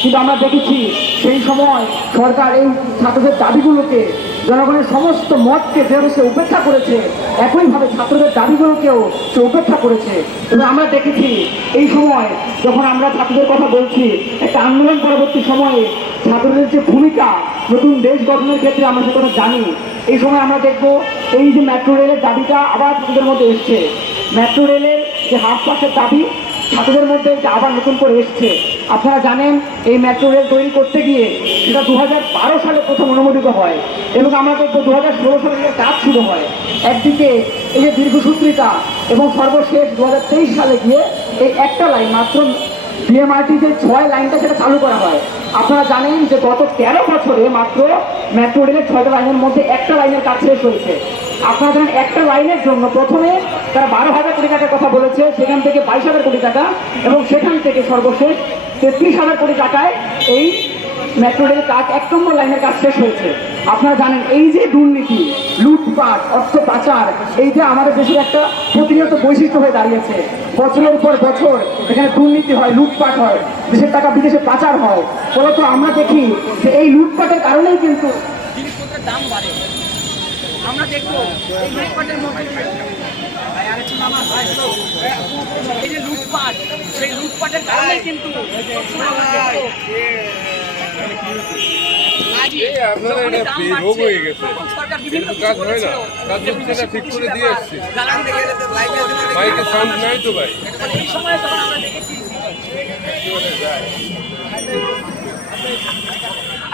কিন্তু আমরা দেখেছি সেই সময় সরকার এই ছাত্রদের দাবিগুলোকে, জনগণের সমস্ত মতকে যেভাবে সে উপেক্ষা করেছে, একইভাবে ছাত্রদের দাবিগুলোকেও সে উপেক্ষা করেছে। এবং আমরা দেখেছি এই সময় যখন আমরা ছাত্রদের কথা বলছি, একটা আন্দোলন পরবর্তী সময়ে ছাত্রদের যে ভূমিকা, নতুন দেশ গঠনের ক্ষেত্রে আমরা সে কথা জানি। এই সময় আমরা দেখব এই যে মেট্রো রেলের দাবিটা আবার ছাত্রদের মধ্যে এসছে। মেট্রো রেলের যে হাফ পাসের দাবি ছাত্রদের মধ্যে এটা আবার নতুন করে এসছে। আপনারা জানেন, এই মেট্রো রেল তৈরি করতে গিয়ে সেটা দু হাজার বারো সালে প্রথম অনুমোদিত হয় এবং আমাদের তো দু হাজার ষোলো সালে কাজ শুরু হয়, একদিকে এই যে দীর্ঘসূত্রিতা এবং সর্বশেষ দু হাজার তেইশ সালে গিয়ে এই একটা লাইন মাত্র বিএমআরটি যে ছয় লাইনটা সেটা চালু করা হয়। আপনারা জানেন যে গত তেরো বছরে মাত্র মেট্রো রেলের ছয়টা লাইনের মধ্যে একটা লাইনের কাজ শেষ হয়েছে। আপনারা জানেন একটা লাইনের জন্য প্রথমে তারা বারো হাজার কোটি টাকার কথা বলেছে, সেখান থেকে বাইশ হাজার কোটি টাকা এবং সেখান থেকে সর্বশেষ তেত্রিশ হাজার কোটি টাকায় এই মেট্রো রেলের কাজ, এক নম্বর লাইনের কাজ শেষ হয়েছে। আপনারা জানেন এই যে দুর্নীতি লুটপাট, অর্থ পাচার, এইটা আমাদের দেশের একটা প্রতিনিয়ত বৈশিষ্ট্য হয়ে দাঁড়িয়েছে। বছরের পর বছর এখানে দুর্নীতি হয়, লুটপাট হয়, দেশের টাকা বিদেশে পাচার হয়। ফলত আমরা দেখি যে এই লুটপাটের কারণেই কিন্তু জিনিসপত্রের দাম বাড়ে। আমরা দেখব, এই লুটপাটের মধ্যে লুটপাট, সেই লুটপাটের কিন্তু এটা রোগ হয়ে গেছে। কাজ হয় না। কাজ হচ্ছে ঠিক করে দিয়ে সাউন্ড নাই তো ভাই। মানে এই সময় যখন আমরা দেখেছি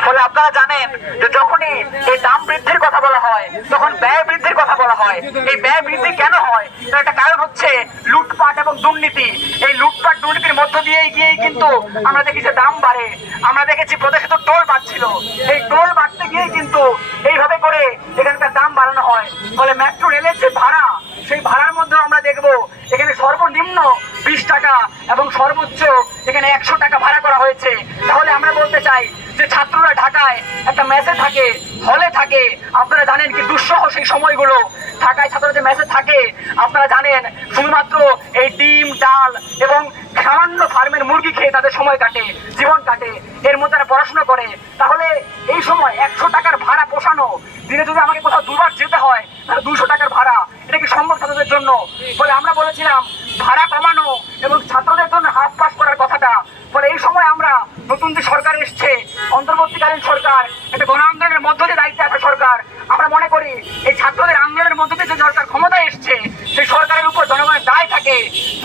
ফলে আপনারা জানেন যে যখনই এই দাম বৃদ্ধির কথা বলা হয় তখন ব্যয় বৃদ্ধির কথা বলা হয়। এই ব্যয় বৃদ্ধি কেন হয়? তার একটা কারণ হচ্ছে লুটপাট এবং দুর্নীতি। এই লুটপাট দুর্নীতির মধ্য দিয়েই গিয়েই কিন্তু আমরা দেখি যে দাম বাড়ে। আমরা দেখেছি প্রদেশে তো টোল বাড়ছিল। এই টোল বাড়তে গিয়ে কিন্তু এইভাবে করে এখানকার দাম বাড়ানো হয়। ফলে মেট্রো রেলের যে ভাড়া, সেই ভাড়ার মধ্যেও আমরা দেখব এখানে সর্বনিম্ন বিশ টাকা এবং সর্বোচ্চ এখানে একশো টাকা ভাড়া করা হয়েছে। তাহলে আমরা বলতে চাই যে ছাত্ররা ঢাকায় একটা মেসে থাকে হলে থাকে। আপনারা জানেন কি দুঃসহ সেই সময়গুলো ঢাকায় ছাত্ররা যে মেসে থাকে। আপনারা জানেন, শুধুমাত্র এই ডিম, ডাল এবং সামান্য ফার্মের মুরগি খেয়ে তাদের সময় কাটে, জীবন কাটে, এর মধ্যে তারা পড়াশোনা করে। তাহলে এই সময় একশো টাকার ভাড়া পোষানো, দিনে যদি আমাকে কোথাও দুবার যেতে হয়, তাহলে দুশো টাকার ভাড়া। এটা কি সম্ভব ছাত্রদের জন্য? বলে আমরা বলেছিলাম, ভাড়া কমানো এবং ছাত্রদের জন্য হাফ পাস করার কথাটা ফলে এই সময় আমরা নতুন যে সরকার এসছে অন্তর্বর্তীকালীন সরকার একটা গণ আন্দোলনের মধ্য দিয়ে দায়িত্বে আছে সরকার আমরা মনে করি এই ছাত্রদের আন্দোলনের মধ্য দিয়ে যে সরকার ক্ষমতায় এসছে, সেই সরকারের উপর জনগণের দায় থাকে,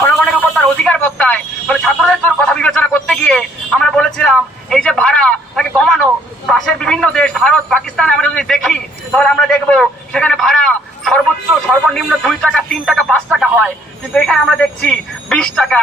জনগণের উপর তার অধিকার বর্তায় ফলে ছাত্রদের তোর কথা বিবেচনা করতে গিয়ে আমরা বলেছিলাম, এই যে ভাড়া তাকে কমানো, পাশের বিভিন্ন দেশ, ভারত, পাকিস্তান, আমরা যদি দেখি, তাহলে আমরা দেখব সেখানে ভাড়া সর্বোচ্চ, সর্বনিম্ন দুই টাকা, তিন টাকা, পাঁচ টাকা হয়। কিন্তু এখানে আমরা দেখছি বিশ টাকা।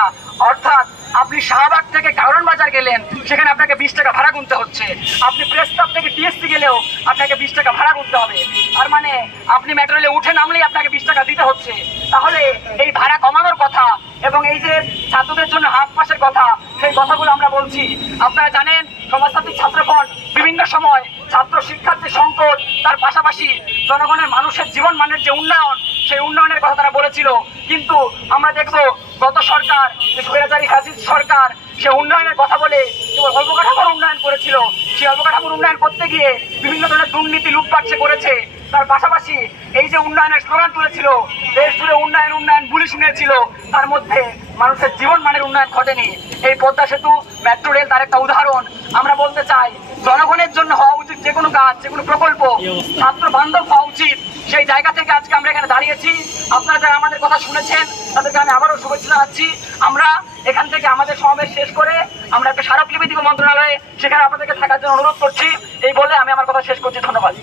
অর্থাৎ আপনি শাহবাগ থেকে কারণ বাজার গেলেন, সেখানে আপনাকে বিশ টাকা ভাড়া গুনতে হচ্ছে। আপনি প্রেস ক্লাব থেকে টিএসসি গেলেও আপনাকে বিশ টাকা ভাড়া গুনতে হবে। আর মানে আপনি মেট্রোলে উঠে নামলেই আপনাকে বিশ টাকা দিতে হচ্ছে। তাহলে এই ভাড়া কমানোর কথা এবং এই যে ছাত্রদের জন্য হাফ পাসের কথা, সেই কথাগুলো আমরা বলছি। আপনারা জানেন, সমাজতান্ত্রিক ছাত্রফ্রন্ট বিভিন্ন সময় ছাত্র শিক্ষার্থী সংকট, তার পাশাপাশি জনগণের মানুষের জীবন মানের যে উন্নয়ন, সেই উন্নয়নের কথা তারা বলেছিল। কিন্তু আমরা দেখব গত সরকার, যে স্বৈরাচারী ফ্যাসিস্ট সরকার, সে উন্নয়নের কথা বলে কেবল অল্প কাঠামোর উন্নয়ন করেছিল। সেই অল্প কাঠামোর উন্নয়ন করতে গিয়ে বিভিন্ন ধরনের দুর্নীতি, লুটপাট সে করেছে। তার পাশাপাশি এই যে উন্নয়নের স্লোগান তুলেছিল, দেশ জুড়ে উন্নয়ন উন্নয়ন বুলি শুনেছিল, তার মধ্যে মানুষের জীবন মানের উন্নয়ন ঘটেনি। এই পদ্মা সেতু, মেট্রো রেল, তার একটা উদাহরণ। আমরা বলতে চাই, জনগণের জন্য হওয়া উচিত যে কোনো কাজ যে কোনো প্রকল্প, ছাত্র বান্ধব হওয়া সেই জায়গা থেকে আজকে আমরা এখানে দাঁড়িয়েছি। আপনারা যারা আমাদের কথা শুনেছেন, তাদেরকে আমি আবারও শুভেচ্ছা জানাচ্ছি। আমরা এখান থেকে আমাদের সমাবেশ শেষ করে আমরা একটা স্মারকলিপি দিব মন্ত্রণালয়ে। সেখানে আপনাদেরকে থাকার জন্য অনুরোধ করছি। এই বলে আমি আমার কথা শেষ করছি। ধন্যবাদ।